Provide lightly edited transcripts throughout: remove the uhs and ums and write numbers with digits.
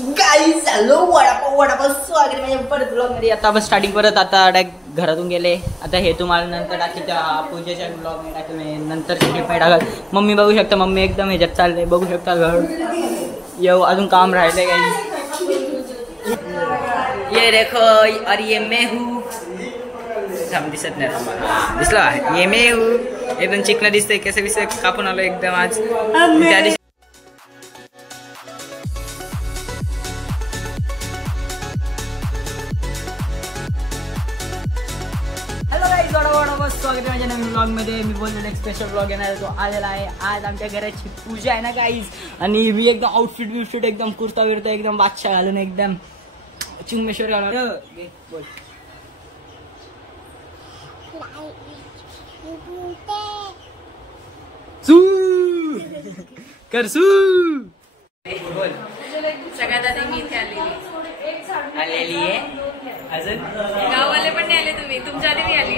Guys hello vada pav स्वागत आहे माझ्या परत ब्लॉग मध्ये. आता बस स्टार्टिंग परत आता घरातून गेले. आता हे तुम्हाला नंतर टाकी त्या पूजेच्या ब्लॉग मध्ये टाकेल मी नंतर क्लिप टाकाल. मम्मी बघू शकता, मम्मी एकदम ह्याच्यात चालले बघू शकता. घर येऊ अजून काम राहिले गाईज. ये देखो और ये मैं हूँ. दिसत नाही दिसला ये मैं हूँ. एकदम चिकना दिसतंय. कसं विषय कापून आलो एकदम आज त्या दिवशी. स्वागत आहे माझ्या नवीन ब्लॉग मध्ये. मी बोललेलो एक स्पेशल ब्लॉग येणार तो आलेला आहे. आज आमच्या घराची पूजा आहे ना गाईज. आणि मी एकदम आउटफिट एकदम कुर्ता विरता एकदम बादशाह घालून एकदम चिंगमेश्वर घालून बोल कर सू बोल. सगळ्यात आधी मी इथे आलेली आहे. अजून गाववाले पण नाही आले. तुम्ही तुमच्या आधी आली.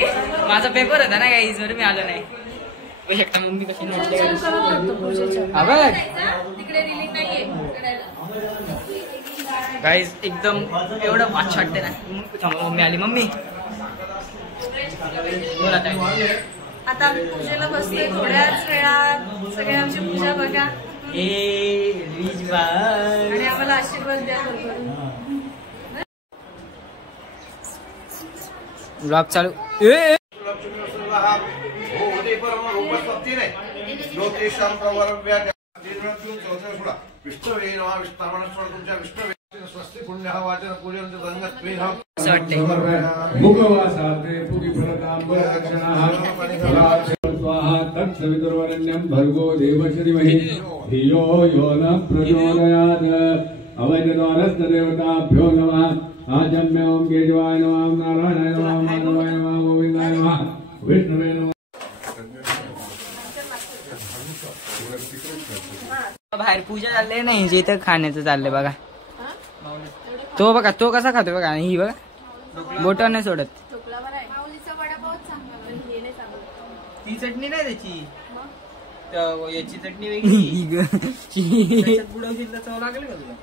माझा पेपर होता ना गाईज म्हणून मी आलो नाही. बघू शकता मम्मी कशी तिकडे रिलीज नाहीये गाईज. एकदम एवढं वाच वाटते ना. मम्मी आली. मम्मी बोला ताई. आता आम्ही पूजेला बसतोय. थोड्याच वेळात सगळे आमची पूजा बघा आणि आम्हाला आशीर्वाद द्या. ब्लॉग चालू. भर्गो देवश्रीमहि धियो यो न प्रचोदयात्. अवैधद्वारस्थदेवताभ्यो नमः. आजम्य ओम केशवाय नमः, नारायणाय नमः, माधवाय नमः, गोविंदाय नमः, विष्णवे नमः. बाहेर पूजा चालले नाही जे इथं खाण्याचं चाललंय बघा. तो बघा तो कसा खातो बघा. ही बघा बोट नाही सोडत. ती चटणी नाही त्याची. याची चटणी वेगळी. बुडवशील तर चव लागेल का तुला.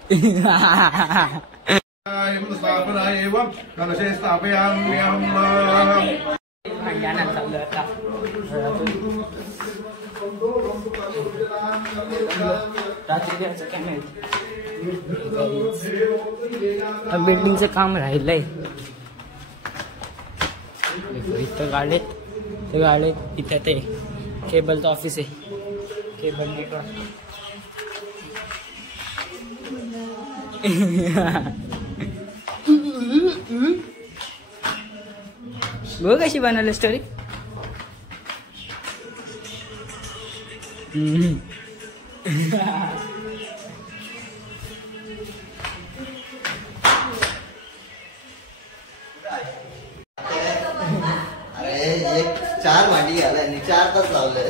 बिल्डिंगचं काम राहिलंय. इथं गाड्यात ते गाड्यात इथं ते केबलचं ऑफिस आहे. Cable network. बघ कशी बनवली स्टोरी. अरे एक 4 वाटी घाला आणि 4 तास लावले.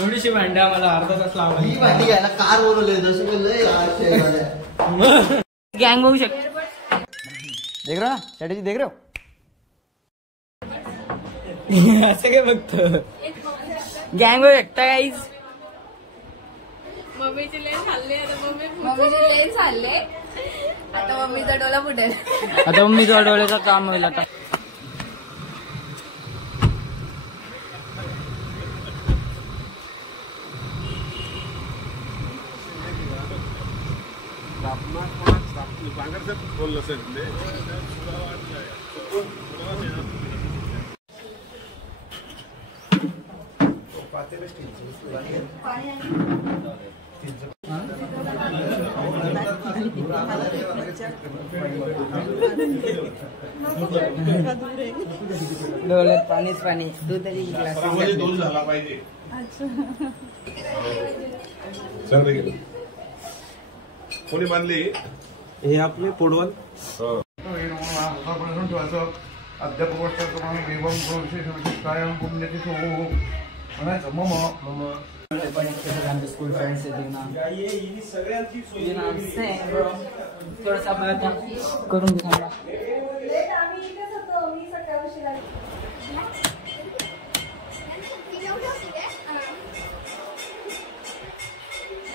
एवढीशी भांड्या मला अर्धा तास लावला. ही वाटी घ्यायला कार बोलवले जसं गँग बघू शकतो. देख रहा स्ट्रॅटेजी देख रहा. असं काय बघतो. गँग बघू शकता गाईज. मम्मीची लेन चालले. मम्मीची लेन चालले. आता मम्मीचा डोला फुटेल. आता मम्मीचा डोळ्याचं काम होईल आता. डोळ्यात पाणीच पाणी. दुधाची ग्लास झाला पाहिजे. कोणी बांधली हे आपले पोडवल. कायम म्हणायचं मम स्कूल फ्रेंड्स करून घे.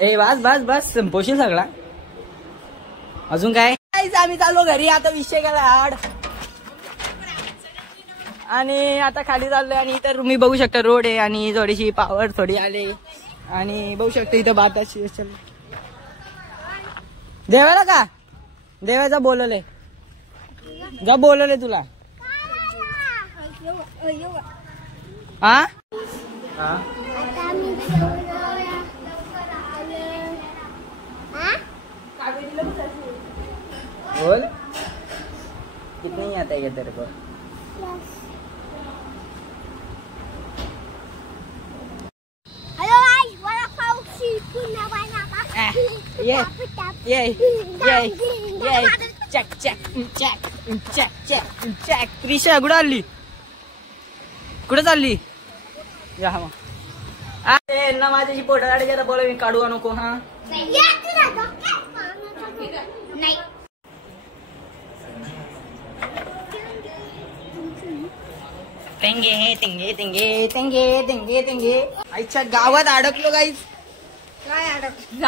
ए बस बस बस संपोशील सगळा. अजून काय आम्ही चाललो घरी. आता विषय गेला आड आणि आता खाली चाललोय. आणि इथं तुम्ही बघू शकता रोड आहे आणि थोडीशी पावर थोडी आले. आणि बघू शकता इथं बाताची देवाला का देवाचा बोलवले जा बोलवले तुला. हा बोल कितने आता है तेरे को. ये check check check check check check. Trisha कुठं आली कुठं चालली या मग. ना माझ्याशी पोटा काढायची आता बोला मी काढू नको. हा तेंगे तेंगे तेंगे तेंगे तेंगे तेंगे. आईच्या गावात अडकलो गाईच. काय अडकलं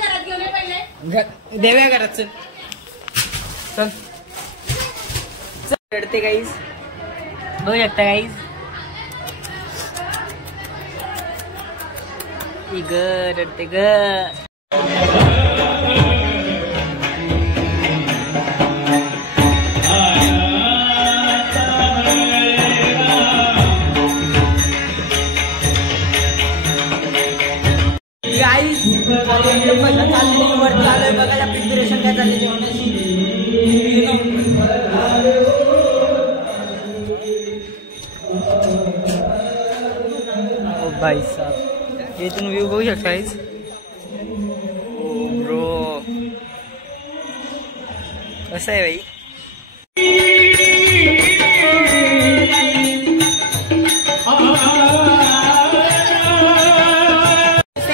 घरात घेऊन पहिले देव्या घरात चल चल चल. रडते गाईज बघू शकता गाईज. ग रडते ग. वरती आलोय बघायला प्रिपरेशन काय चालली जेवणाची. भाई साहब इथून व्ह्यू बघू शकता. ब्रो कसं आहे भाई.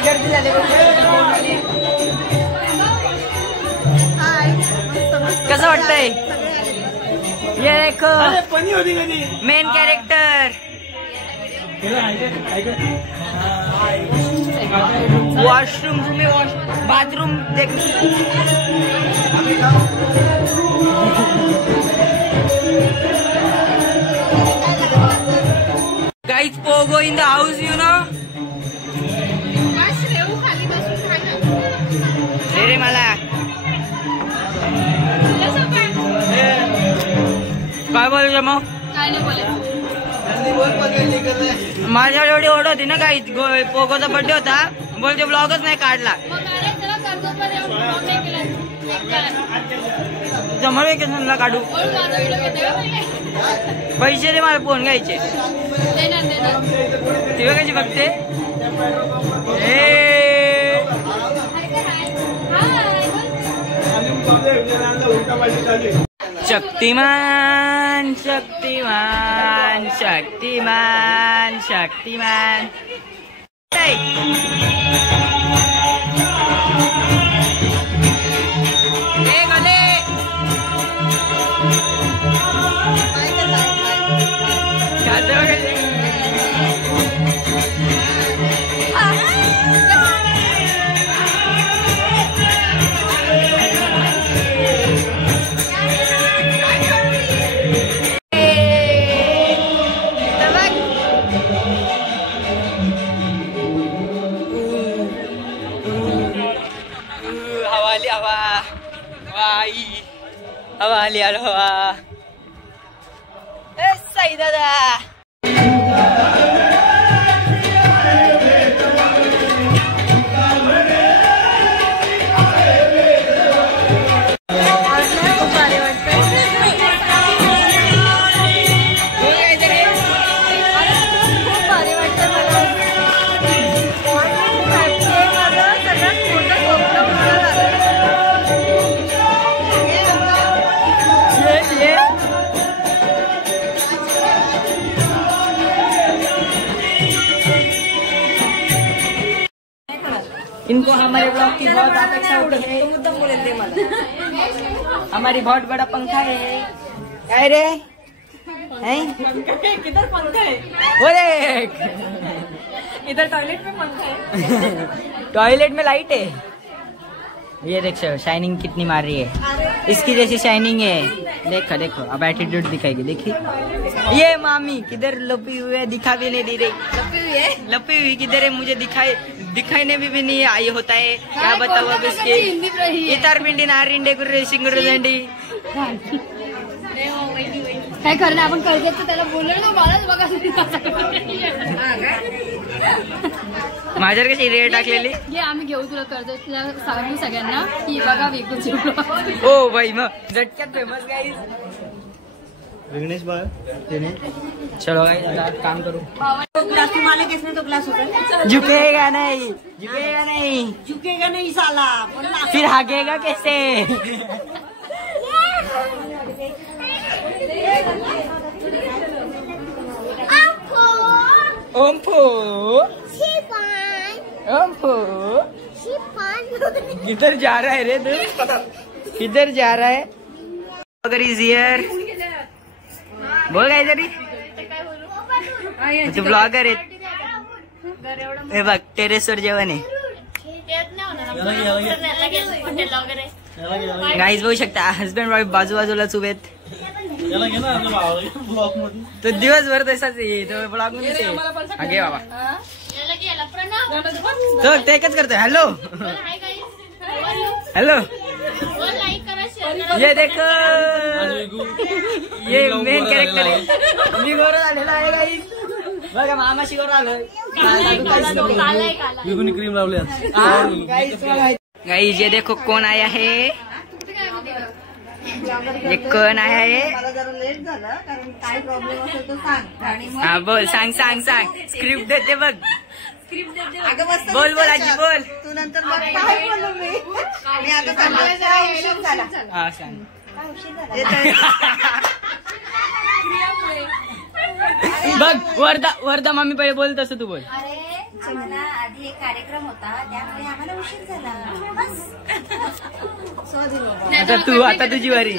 गर्दी झाली कसं वाटतंय. ये एक मेन कॅरेक्टर वॉशरूम तुम्ही बाथरूम देख. Guys Pogo in the house you know. रे मला काय बोलायचं मग. काय नाही बोलायचं. माझ्या एवढी ओढ होती ना काही. पोगोचा बर्थडे होता बोलते ब्लॉगच नाही काढला. समर वेकेशनला काढू. पैसे रे मला फोन घ्यायचे ती बघायची बघते. शक्तिमान शक्तिमान शक्तिमान शक्तिमान. हवा आली आलो हवा. साई दादा इनको हमारे ब्लॉग की बहुत अपेक्षा होती है. हमारी बहुत बड़ा पंखा है. काय रे किधर पंखा है. इधर टॉयलेट में पंखा है। टॉयलेट में लाइट है। ये देख शाइनिंग कितनी मार रही है, इसकी जैसी शाइनिंग है। देखो देखो अब एटीट्यूड दिखाएगी, देखिए। ये मामी किधर लपी हुई है, दिखा भी नहीं दे रही। लपी हुई किधर है, मुझे दिखाने में भी नहीं आई होता है। क्या बताओ अब इसके इतर पिंडी नारिंडे गुर्रे सिंगुरंडी काय करणार आपण कर्जत त्याला बोललो ना, मलाच बघा माझ्यावर कशी रेट टाकलेली. ये आम्ही घेऊ तुला कर्जतला सांगू सगळ्यांना की बघा वेगळी. ओ भाई मग झटक्यात फेमस गाईज. विघ्नेश बाळ चलो गाइस काम करो. ग्लास तुम्हारे किसने तो ग्लास ऊपर झुकेगा नहीं, झुकेगा नहीं, झुकेगा नहीं साला. फिर हागेगा कैसे. ओम्फो ओम्फो किधर जा रहा है रे तू, किधर जा रहा है. अगर इज हियर बोल काय तरी. तू ब्लॉगर आहे. हे बघ टेरेसवर जेवण आहे. गाईज बघू शकता हस्बंड वाईफ बाजूबाजूलाच उभे आहेत. तो दिवसभर तसाच ब्लॉग मध्ये घे बाबा. तो ते एकच करतोय. Hello hello. ये देखो ये मेन कॅरेक्टर आहे. मी गोर झालेला आहे गाईज. बघा मामाशी गोर आलोय. क्रीम लावली. गाईज ये देखो कौन आया है, ये कौन आया है. मला जरा लेट झालं कारण काय प्रॉब्लेम असेल तो सांग. आणि मग हा बोल, सांग सांग सांग. स्क्रिप्ट देते बघ. अगं मस्त बोल बोल आजी बोल. तू नंतर मग काय बोलू मी आता चालला उशीर झाला. हा सांग. बघ वर्धा वर्धा मामी पहिले बोल तसं तू बोल. अरे आम्हाला आधी एक कार्यक्रम होता त्यामुळे आम्हाला उशीर झाला. बस आता तुझी वारी.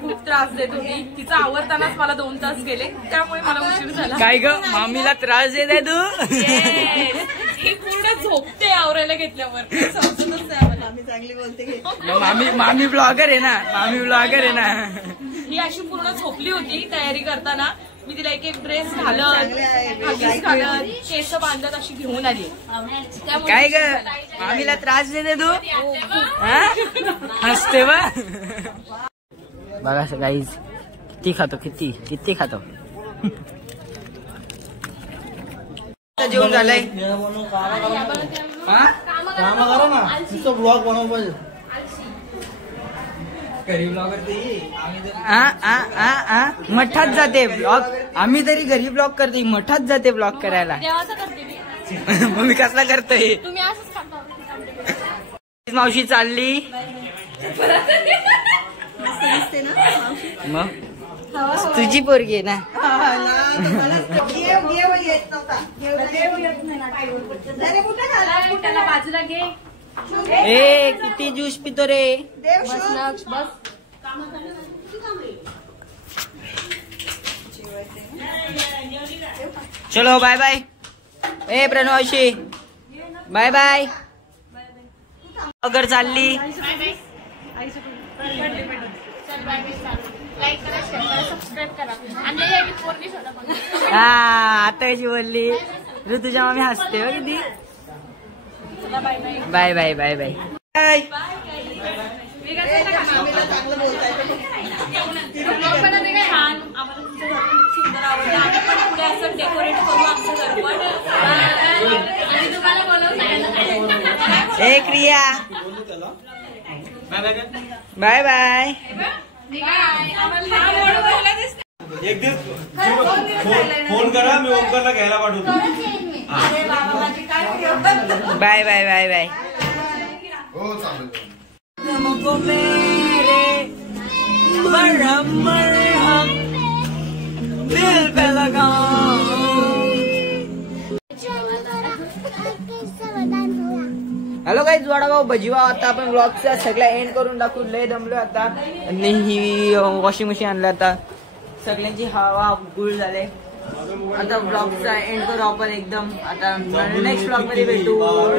खूप त्रास देत होती. तिचा आवडतानाच मला 2 तास गेले त्यामुळे मला उशीर झाला. काय ग मामीला त्रास देत आहे तू. ही पूर्ण झोपते आवरायला घेतल्यावर. समजतच नाही आम्हाला. आम्ही चांगली बोलते की मामी ब्लॉगर आहे ना, मामी ब्लॉगर आहे ना. ही अशी पूर्ण झोपली होती तयारी करताना. मी तिला एक एक ड्रेस घालत चांगली घालत केस बांधत अशी घेऊन आली. काय ग मामीला त्रास देते तू. हसते बा. बघा गाईज किती खातो, किती किती खातो. जेवण झालंय. ब्लॉग बनव पाहिजे. मठात जाते ब्लॉग. आम्ही तरी घरी ब्लॉग करते, मठात जाते ब्लॉग करायला. मग मी कसला करतोय. मावशी चालली मग तुझी पोरगी आहे ना. बाजूला घे. ए किती ज्यूस पितो रे. चलो बाय बाय. ए प्रणवाशी बाय बाय. अगर चालली हा आता याची बोलली ऋतुजा मामी हसते हो किती. Bye bye bye bye bye. ए क्रिया बाय बाय. एक दिवस फोन करा, मी ओमकारला घ्यायला पाठवतो. Bye bye bye bye. दिल पे लगाओ. हॅलो गाईज वडापाव भजीवा. आता आपण ब्लॉगचा सगळा एंड करून टाकू. लय दमलो आता. आणि ही वॉशिंग मशीन आणलं आता. सगळ्यांची हवा गुळ झाले. आता ब्लॉगचा एंड करू आपण एकदम. आता नेक्स्ट ब्लॉग मध्ये भेटू,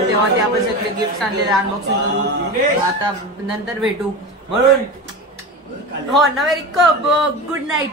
तेव्हा ते आपण सगळे गिफ्ट आणलेले अनबॉक्सिंग करू. आता नंतर भेटू म्हणून हो ना. Very good night.